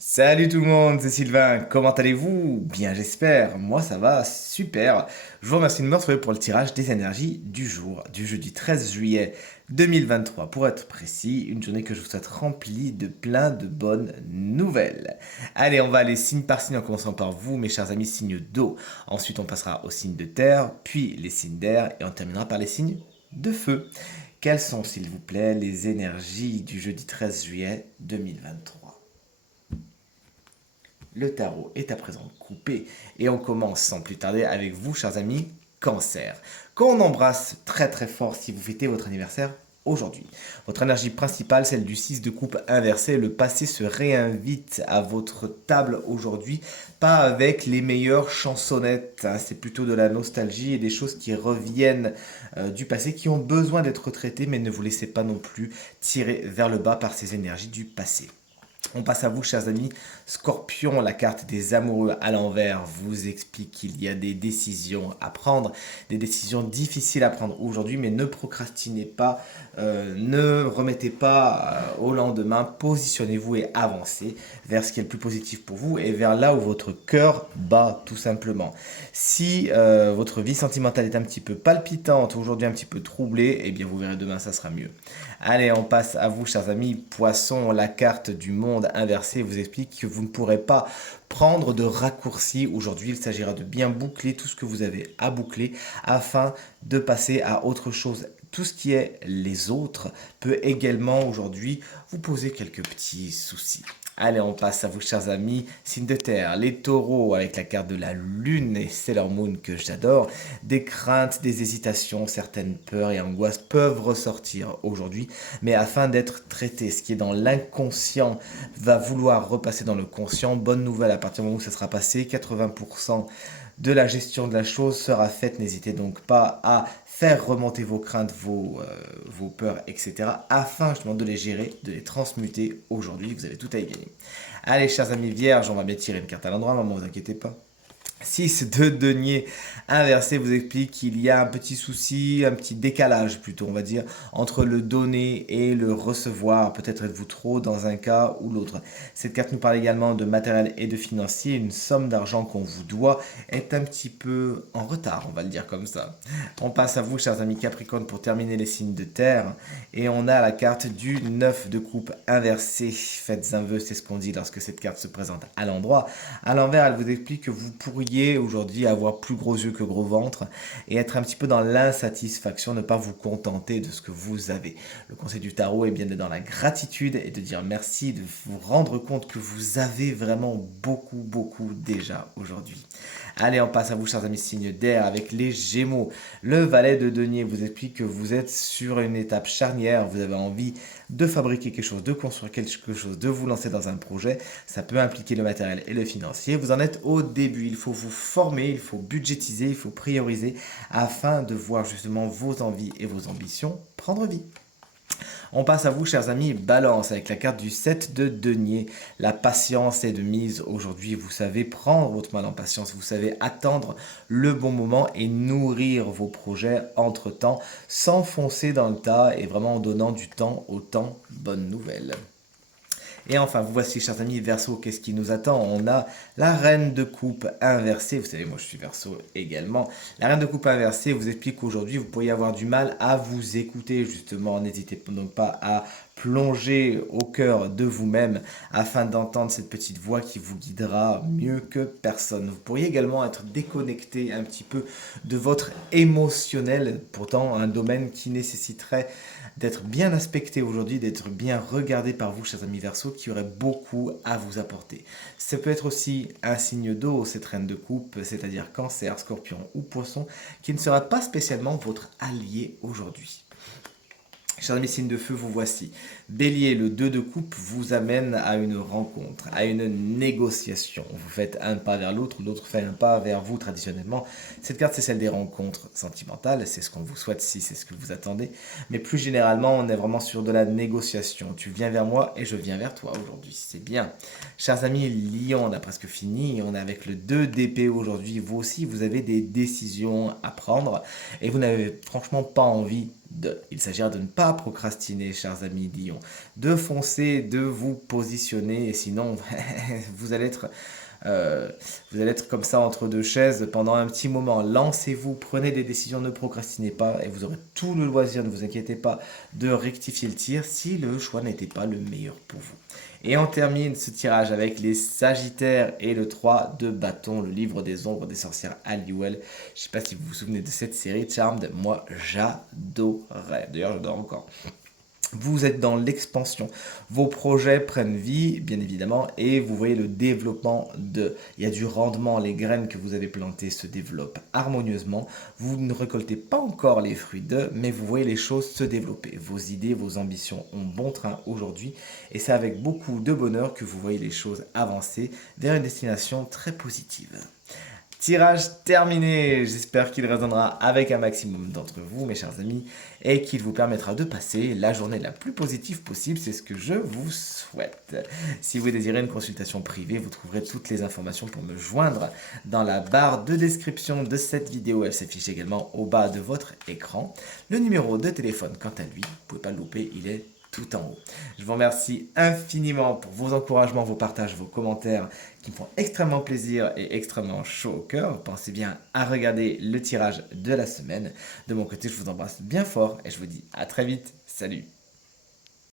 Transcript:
Salut tout le monde, c'est Sylvain, comment allez-vous? Bien j'espère, moi ça va super. Je vous remercie de me retrouver pour le tirage des énergies du jour, du jeudi 13 juillet 2023. Pour être précis, une journée que je vous souhaite remplie de plein de bonnes nouvelles. Allez, on va aller signe par signe en commençant par vous, mes chers amis, signes d'eau. Ensuite on passera aux signes de terre, puis les signes d'air et on terminera par les signes de feu. Quelles sont, s'il vous plaît, les énergies du jeudi 13 juillet 2023? Le tarot est à présent coupé et on commence sans plus tarder avec vous, chers amis, Cancer. Qu'on embrasse très très fort si vous fêtez votre anniversaire aujourd'hui. Votre énergie principale, celle du 6 de coupe inversé, le passé se réinvite à votre table aujourd'hui, pas avec les meilleures chansonnettes, hein, c'est plutôt de la nostalgie et des choses qui reviennent du passé, qui ont besoin d'être traitées, mais ne vous laissez pas non plus tirer vers le bas par ces énergies du passé. On passe à vous, chers amis. Scorpion, la carte des amoureux à l'envers, vous explique qu'il y a des décisions à prendre, des décisions difficiles à prendre aujourd'hui, mais ne procrastinez pas, ne remettez pas au lendemain, positionnez-vous et avancez vers ce qui est le plus positif pour vous et vers là où votre cœur bat, tout simplement. Si votre vie sentimentale est un petit peu palpitante, aujourd'hui un petit peu troublée, eh bien vous verrez demain, ça sera mieux. Allez, on passe à vous, chers amis. Poisson, la carte du monde inversé vous explique que vous ne pourrez pas prendre de raccourcis aujourd'hui. Il s'agira de bien boucler tout ce que vous avez à boucler afin de passer à autre chose. Tout ce qui est les autres peut également aujourd'hui vous poser quelques petits soucis. Allez, on passe à vous, chers amis, signe de terre, les taureaux avec la carte de la lune et Sailor Moon que j'adore. Des craintes, des hésitations, certaines peurs et angoisses peuvent ressortir aujourd'hui, mais afin d'être traitées, ce qui est dans l'inconscient va vouloir repasser dans le conscient. Bonne nouvelle, à partir du moment où ça sera passé, 80% de la gestion de la chose sera faite. N'hésitez donc pas à faire remonter vos craintes, vos peurs, etc. afin justement de les gérer, de les transmuter aujourd'hui. Vous avez tout à y gagner. Allez, chers amis vierges, on va bien tirer une carte à l'endroit, maman, vous inquiétez pas. 6 de denier inversé vous explique qu'il y a un petit souci, un petit décalage plutôt, on va dire, entre le donner et le recevoir. Peut-être êtes-vous trop dans un cas ou l'autre. Cette carte nous parle également de matériel et de financier. Une somme d'argent qu'on vous doit est un petit peu en retard, on va le dire comme ça. On passe à vous, chers amis Capricorne, pour terminer les signes de terre. Et on a la carte du 9 de coupe inversé. Faites un vœu, c'est ce qu'on dit lorsque cette carte se présente à l'endroit. À l'envers, elle vous explique que vous pourriez aujourd'hui avoir plus gros yeux que gros ventre et être un petit peu dans l'insatisfaction, ne pas vous contenter de ce que vous avez. Le conseil du tarot est bien d'être dans la gratitude et de dire merci, de vous rendre compte que vous avez vraiment beaucoup déjà aujourd'hui. Allez, on passe à vous, chers amis signes d'air, avec les Gémeaux. Le valet de denier vous explique que vous êtes sur une étape charnière, vous avez envie de fabriquer quelque chose, de construire quelque chose, de vous lancer dans un projet. Ça peut impliquer le matériel et le financier. Vous en êtes au début, il faut vous former, il faut budgétiser, il faut prioriser afin de voir justement vos envies et vos ambitions prendre vie. On passe à vous, chers amis, Balance, avec la carte du 7 de denier. La patience est de mise aujourd'hui. Vous savez prendre votre mal en patience. Vous savez attendre le bon moment et nourrir vos projets entre-temps, sans foncer dans le tas et vraiment en donnant du temps au temps. Bonne nouvelle. Et enfin, vous voici, chers amis, Verseau, qu'est-ce qui nous attend? On a la reine de coupe inversée. Vous savez, moi je suis Verseau également. La reine de coupe inversée vous explique qu'aujourd'hui, vous pourriez avoir du mal à vous écouter, justement. N'hésitez donc pas à plonger au cœur de vous-même afin d'entendre cette petite voix qui vous guidera mieux que personne. Vous pourriez également être déconnecté un petit peu de votre émotionnel, pourtant un domaine qui nécessiterait d'être bien aspecté aujourd'hui, d'être bien regardé par vous, chers amis Verseau, qui aurait beaucoup à vous apporter. Ça peut être aussi un signe d'eau, cette reine de coupe, c'est-à-dire Cancer, Scorpion ou Poisson, qui ne sera pas spécialement votre allié aujourd'hui. Chers amis signes de feu, vous voici. Bélier, le 2 de coupe vous amène à une rencontre, à une négociation. Vous faites un pas vers l'autre, l'autre fait un pas vers vous traditionnellement. Cette carte, c'est celle des rencontres sentimentales, c'est ce qu'on vous souhaite si c'est ce que vous attendez. Mais plus généralement, on est vraiment sur de la négociation. Tu viens vers moi et je viens vers toi aujourd'hui, c'est bien. Chers amis, Lion, on a presque fini. On est avec le 2 d'épée aujourd'hui. Vous aussi, vous avez des décisions à prendre et vous n'avez franchement pas envie Il s'agira de ne pas procrastiner, chers amis Lion, de foncer, de vous positionner, et sinon, euh, vous allez être comme ça entre deux chaises pendant un petit moment. Lancez-vous, prenez des décisions, ne procrastinez pas, et vous aurez tout le loisir, ne vous inquiétez pas, de rectifier le tir si le choix n'était pas le meilleur pour vous. Et on termine ce tirage avec les Sagittaires et le 3 de bâton, le livre des ombres des sorcières Halliwell. Je ne sais pas si vous vous souvenez de cette série Charmed, moi j'adorais. D'ailleurs, j'adore encore. Vous êtes dans l'expansion. Vos projets prennent vie, bien évidemment, et vous voyez le développement de... Il y a du rendement, les graines que vous avez plantées se développent harmonieusement. Vous ne récoltez pas encore les fruits d'eux, mais vous voyez les choses se développer. Vos idées, vos ambitions ont bon train aujourd'hui, et c'est avec beaucoup de bonheur que vous voyez les choses avancer vers une destination très positive. Tirage terminé, j'espère qu'il résonnera avec un maximum d'entre vous, mes chers amis, et qu'il vous permettra de passer la journée la plus positive possible, c'est ce que je vous souhaite. Si vous désirez une consultation privée, vous trouverez toutes les informations pour me joindre dans la barre de description de cette vidéo, elle s'affiche également au bas de votre écran. Le numéro de téléphone, quant à lui, vous ne pouvez pas le louper, il est tout en haut. Je vous remercie infiniment pour vos encouragements, vos partages, vos commentaires qui me font extrêmement plaisir et extrêmement chaud au cœur. Pensez bien à regarder le tirage de la semaine. De mon côté, je vous embrasse bien fort et je vous dis à très vite. Salut!